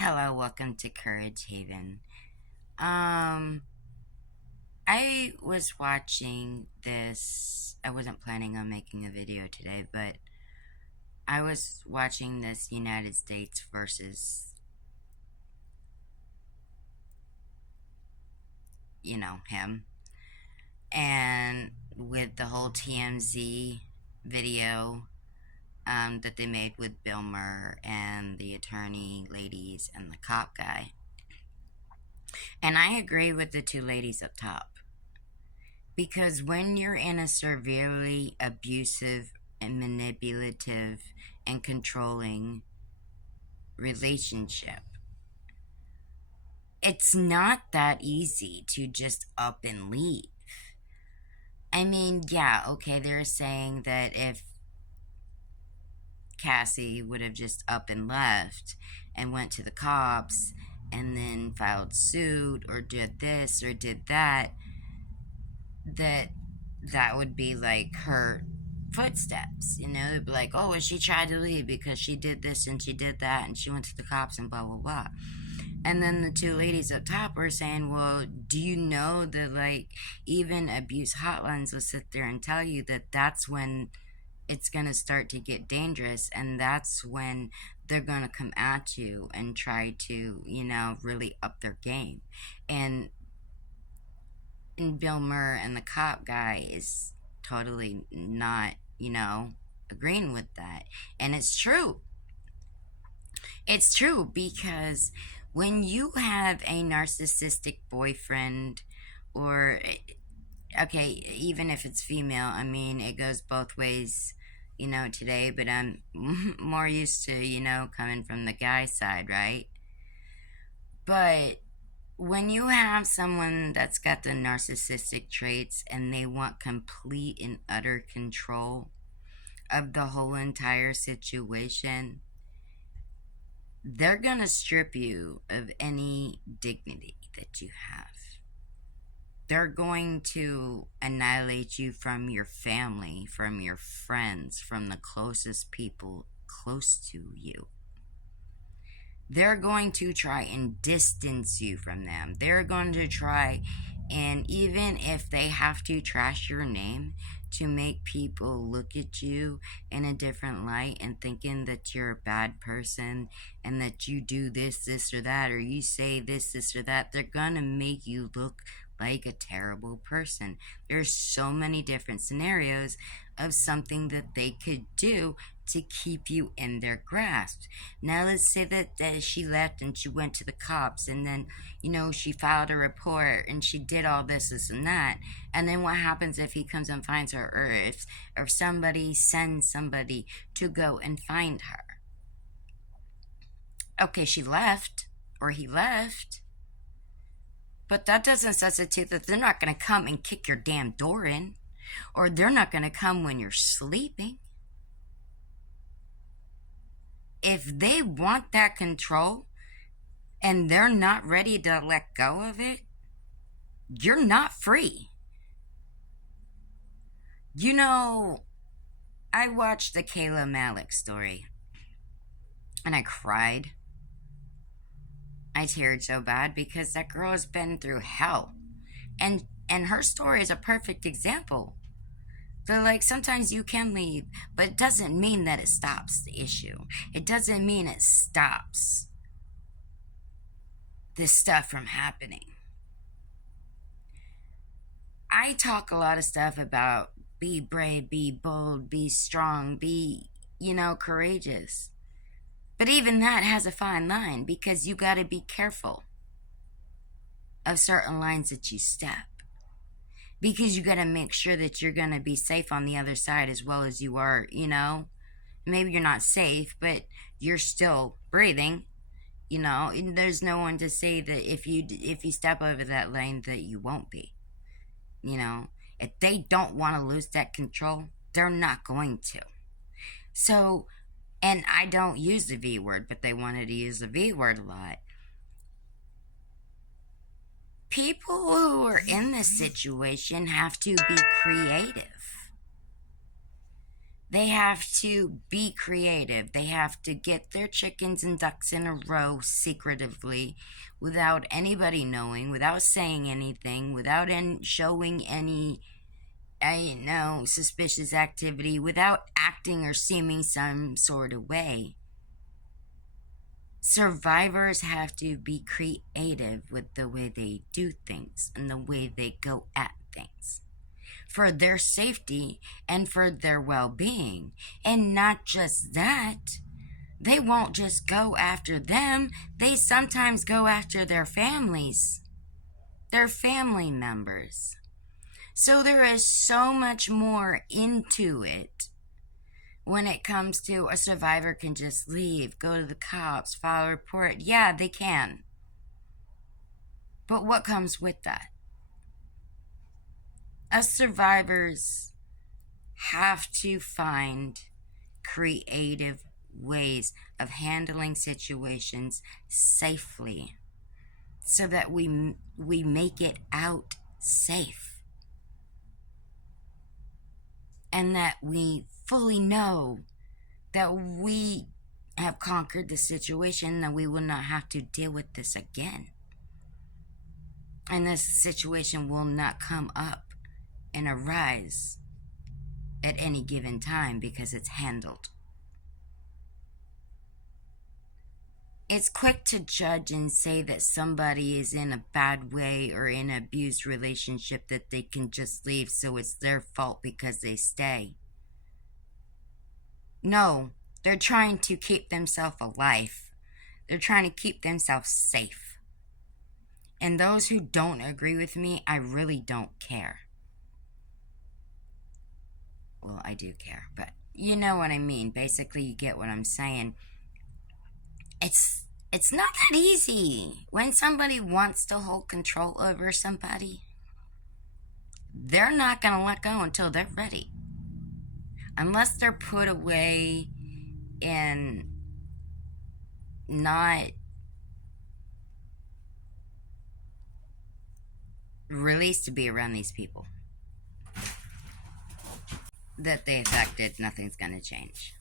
Hello, welcome to Courage Haven. Um, I was watching this. I wasn't planning on making a video today, but I was watching this United States versus, him. And with the whole TMZ video that they made with Bill Maher and the attorney ladies and the cop guy. And I agree with the two ladies up top. Because when you're in a severely abusive and manipulative and controlling relationship, it's not that easy to just up and leave. I mean, yeah, okay, they're saying that if Cassie would have just up and left and went to the cops and then filed suit or did this or did that, that that would be like her footsteps. They'd be like, oh, well, she tried to leave because she did this and she did that and she went to the cops and blah, blah, blah. And then the two ladies up top were saying, well, do you know that, like, even abuse hotlines will sit there and tell you that that's when it's going to start to get dangerous and that's when they're going to come at you and try to, really up their game. And Bill Maher and the cop guy is totally not, agreeing with that. And it's true. It's true because when you have a narcissistic boyfriend, or, okay, even if it's female, I mean, it goes both ways, today, but I'm more used to, coming from the guy side, right? But when you have someone that's got the narcissistic traits and they want complete and utter control of the whole entire situation, they're going to strip you of any dignity that you have. They're going to annihilate you from your family, from your friends, from the closest people close to you. They're going to try and distance you from them. They're going to try, and even if they have to trash your name to make people look at you in a different light and thinking that you're a bad person and that you do this, this, or that, or you say this, this, or that, they're going to make you look like a terrible person. There's so many different scenarios of something that they could do to keep you in their grasp. Now, let's say that she left and she went to the cops and then, she filed a report and she did all this, and that. And then what happens if he comes and finds her, or if somebody sends somebody to go and find her? Okay, she left, or he left, but that doesn't substitute that they're not going to come and kick your damn door in, or they're not going to come when you're sleeping. If they want that control and they're not ready to let go of it, you're not free. I watched the Kayla Malik story and I cried. I teared so bad because that girl has been through hell. And her story is a perfect example. So, like, sometimes you can leave, but it doesn't mean that it stops the issue. It doesn't mean it stops this stuff from happening. I talk a lot of stuff about be brave, be bold, be strong, be, courageous. But even that has a fine line because you got to be careful of certain lines that you step. Because you got to make sure that you're going to be safe on the other side as well as you are, Maybe you're not safe, but you're still breathing, And there's no one to say that if you step over that lane that you won't be. If they don't want to lose that control, they're not going to. So, and I don't use the V word, but they wanted to use the V word a lot. People who are in this situation have to be creative. They have to be creative. They have to get their chickens and ducks in a row secretively without anybody knowing, without saying anything, without showing any, suspicious activity, without acting or seeming some sort of way. Survivors have to be creative with the way they do things and the way they go at things for their safety and for their well-being. And not just that, they won't just go after them, they sometimes go after their families, their family members. So there is so much more into it when it comes to a survivor can just leave, go to the cops, file a report. Yeah, they can. But what comes with that? Us survivors have to find creative ways of handling situations safely so that we make it out safe, and that we fully know that we have conquered the situation, that we will not have to deal with this again, and this situation will not come up and arise at any given time because it's handled. It's quick to judge and say that somebody is in a bad way or in an abused relationship, that they can just leave, so it's their fault because they stay. No, they're trying to keep themselves alive. They're trying to keep themselves safe. And those who don't agree with me, I really don't care. Well, I do care, but you know what I mean. Basically, you get what I'm saying. It's not that easy. When somebody wants to hold control over somebody, they're not going to let go until they're ready. Unless they're put away and not released to be around these people that they affected, nothing's going to change.